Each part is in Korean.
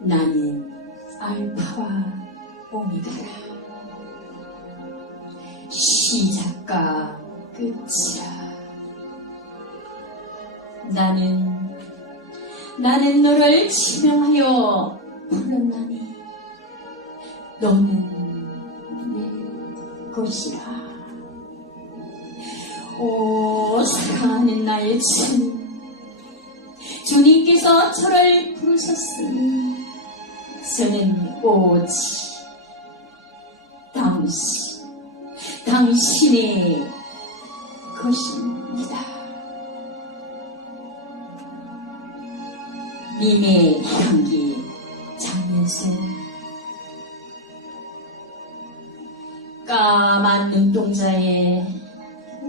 나는 알파와 오메가라. 시작과 끝이라. 나는, 나는 너를 지명하여 불렀나니, 너는 내 것이라. 오, 사랑하는 나의 주님. 주님께서 저를 부르셨으니, 저는 오직 당신, 당신의 것입니다. 님의 향기 장면소 까만 눈동자에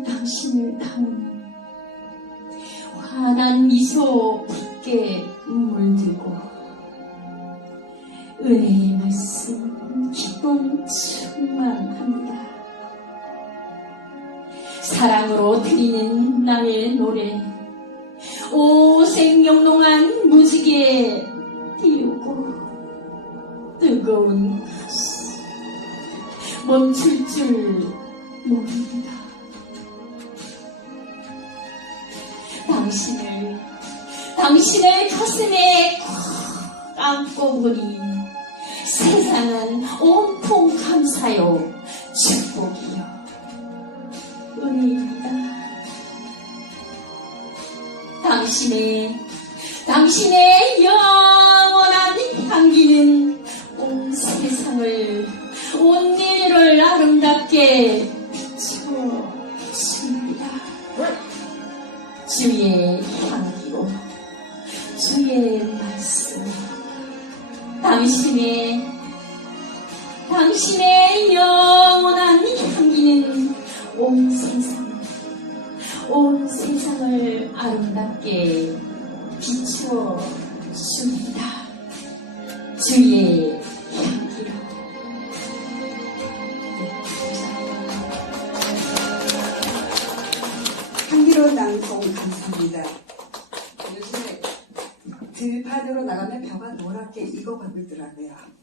당신을 담은 환한 미소 붉게 물들고 은혜의 말씀 기쁨 충만합니다. 사랑으로 드리는 나의 노래 오 생영롱한 무지개 띄우고 뜨거운 멈출 줄 모릅니다. 당신을 당신을 가슴에 꽉 안고 보니 세상은 온통 감사요 축복이요 은혜입니다. 당신의 당신의 영원한 향기는 온 세상을 온 일을 아름답게 비추어 줍니다. 주의 향기로 주의 당신의 당신의 영원한 향기는 온 세상 온 세상을 아름답게 비추어 줍니다. 주의 향기로. 향기로운 낭송 감사합니다. 들판으로 나가면 벼가 노랗게 익어가고 있더라고요.